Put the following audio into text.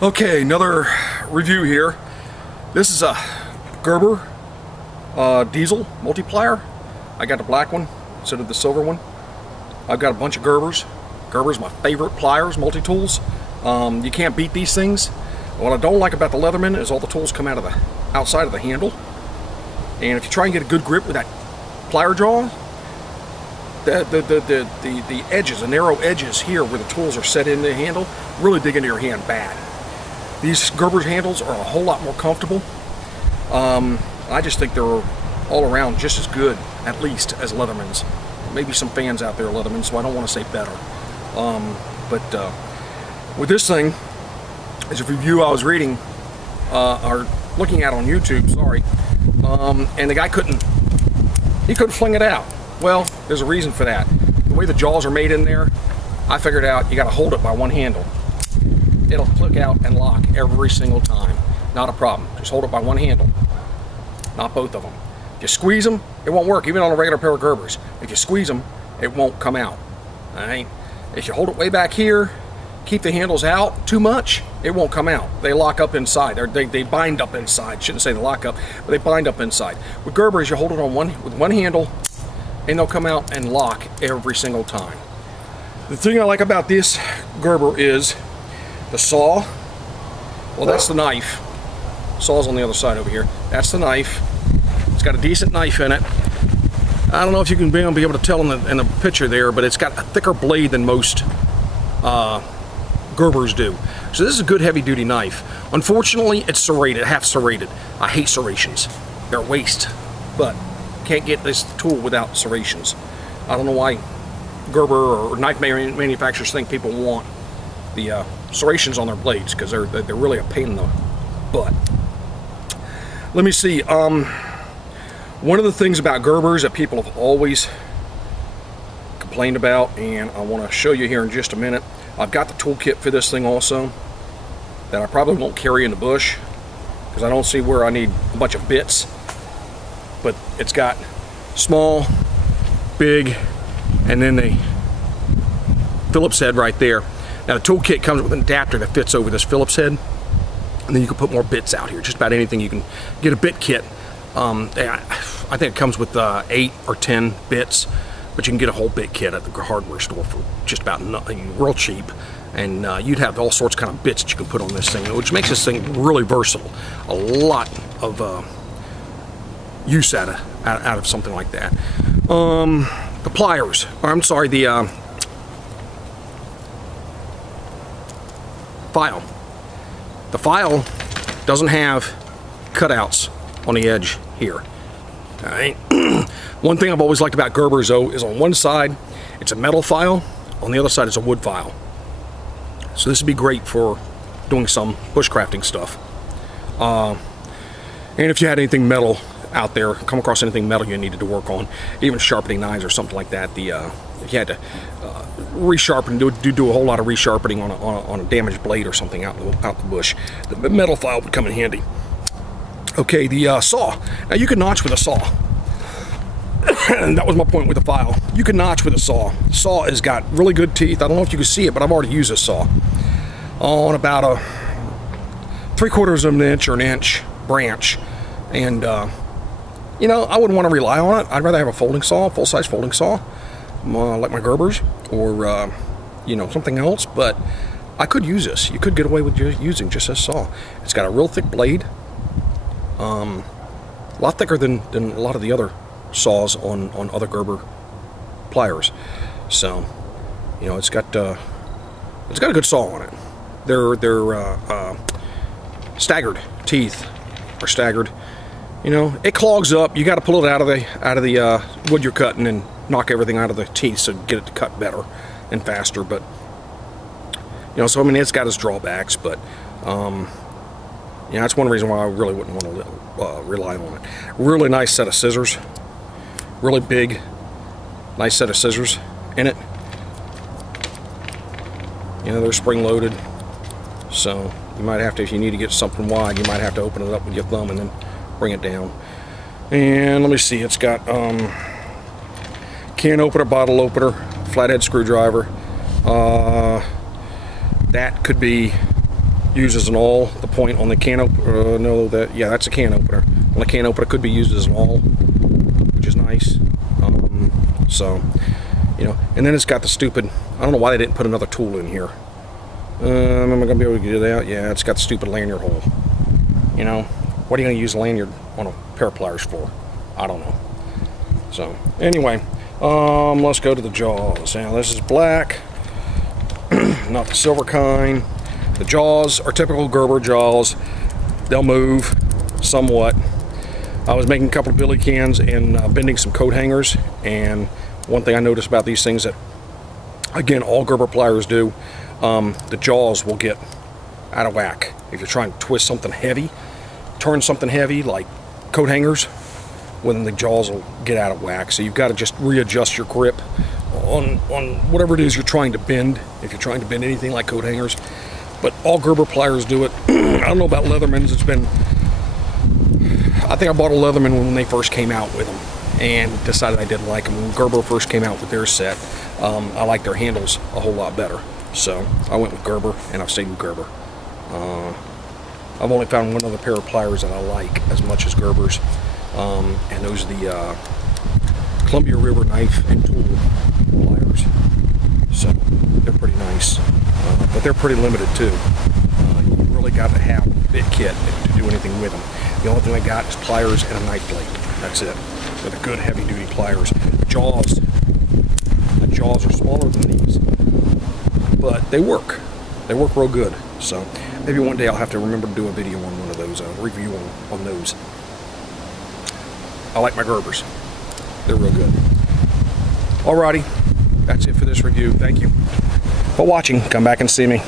Okay, another review here. This is a Gerber diesel multiplier. I got the black one instead of the silver one. I've got a bunch of Gerbers. Gerber's my favorite pliers, multi-tools. You can't beat these things. What I don't like about the Leatherman is all the tools come out of the outside of the handle. And if you try and get a good grip with that plier jaw, the edges, the narrow edges here where the tools are set in the handle, really dig into your hand bad. These Gerber's handles are a whole lot more comfortable. I just think they're all around just as good, at least, as Leatherman's. Maybe some fans out there are Leatherman, so I don't want to say better. With this thing, as a review I was reading, or looking at on YouTube, sorry, and the guy couldn't fling it out. Well, there's a reason for that. The way the jaws are made in there, I figured out you got to hold it by one handle. It'll click out and lock every single time. Not a problem. Just hold it by one handle, not both of them. If you squeeze them, it won't work, even on a regular pair of Gerbers. If you squeeze them, it won't come out. All right? If you hold it way back here, keep the handles out too much, it won't come out. They lock up inside, or they bind up inside. Shouldn't say they lock up, but they bind up inside. With Gerbers, you hold it on with one handle, and they'll come out and lock every single time. The thing I like about this Gerber is the saw. Well, that's the knife. Saw's on the other side over here. That's the knife. It's got a decent knife in it. I don't know if you can be able to tell in the picture there, but it's got a thicker blade than most Gerbers do. So this is a good heavy-duty knife. Unfortunately, it's serrated, half serrated. I hate serrations. They're a waste, but can't get this tool without serrations. I don't know why Gerber or knife manufacturers think people want the serrations on their blades, because they're really a pain in the butt. Let me see. One of the things about Gerbers that people have always complained about, and I want to show you here in just a minute. I've got the toolkit for this thing also that I probably won't carry in the bush because I don't see where I need a bunch of bits. But it's got small, big, and then the Phillips head right there. Now the toolkit comes with an adapter that fits over this Phillips head, and then you can put more bits out here. Just about anything you can get a bit kit. I think it comes with 8 or 10 bits, but you can get a whole bit kit at the hardware store for just about nothing, real cheap. And you'd have all sorts of kind of bits that you can put on this thing, which makes this thing really versatile. A lot of use out of something like that. The pliers, or I'm sorry, the file. The file doesn't have cutouts on the edge here. All right. One thing I've always liked about Gerbers though is on one side it's a metal file, on the other side it's a wood file. So this would be great for doing some bushcrafting stuff. And if you had anything metal out there, come across anything metal you needed to work on, even sharpening knives or something like that, if you had to resharpen, do a whole lot of resharpening on a damaged blade or something out the bush, the metal file would come in handy. Okay, the saw. Now you can notch with a saw. And that was my point with the file. You can notch with a saw. Saw has got really good teeth. I don't know if you can see it, but I've already used this saw on about a 3/4 of an inch or an inch branch. And you know, I wouldn't want to rely on it. I'd rather have a folding saw, full-size folding saw, like my Gerbers, or you know, something else. But I could use this. You could get away with using just this saw. It's got a real thick blade. A lot thicker than a lot of the other saws on other Gerber pliers. So, you know, it's got a good saw on it. They're staggered. Teeth are staggered. You know, it clogs up. You got to pull it out of the wood you're cutting and knock everything out of the teeth so get it to cut better and faster. But you know, so I mean, it's got its drawbacks, but yeah, that's one reason why I really wouldn't want to rely on it. Really nice set of scissors. Really big, nice set of scissors in it. You know, they're spring-loaded, so you might have to, if you need to get something wide, you might have to open it up with your thumb and then bring it down. And let me see, it's got can opener, bottle opener, flathead screwdriver. That could be used as an awl. The point on the can opener, yeah, that's a can opener. On the can opener, it could be used as an awl, which is nice. So, you know, and then it's got the stupid, I don't know why they didn't put another tool in here. Am I going to be able to get it out? Yeah, it's got the stupid lanyard hole. You know, what are you going to use a lanyard on a pair of pliers for? I don't know. So, anyway, let's go to the jaws. Now, this is black, not the silver kind. The jaws are typical Gerber jaws. They'll move somewhat. I was making a couple of billy cans and bending some coat hangers, and one thing I noticed about these things that, again, all Gerber pliers do, the jaws will get out of whack. If you're trying to twist something heavy, turn something heavy like coat hangers, well, then the jaws will get out of whack. So you've got to just readjust your grip on whatever it is you're trying to bend, if you're trying to bend anything like coat hangers. But all Gerber pliers do it. I don't know about Leatherman's. It's been, I think I bought a Leatherman when they first came out with them and decided I didn't like them. When Gerber first came out with their set, I liked their handles a whole lot better. So I went with Gerber, and I've stayed with Gerber. I've only found one other pair of pliers that I like as much as Gerber's, and those are the Columbia River knife and tool pliers. So they're pretty nice, but they're pretty limited too. You really got to have a bit kit to do anything with them. The only thing I got is pliers and a knife blade. That's it. With a good heavy-duty pliers. The jaws are smaller than these, but they work. They work real good. So maybe one day I'll have to remember to do a video on one of those, a review on those. I like my Gerbers. They're real good. Alrighty, that's it for this review. Thank you for watching. Come back and see me.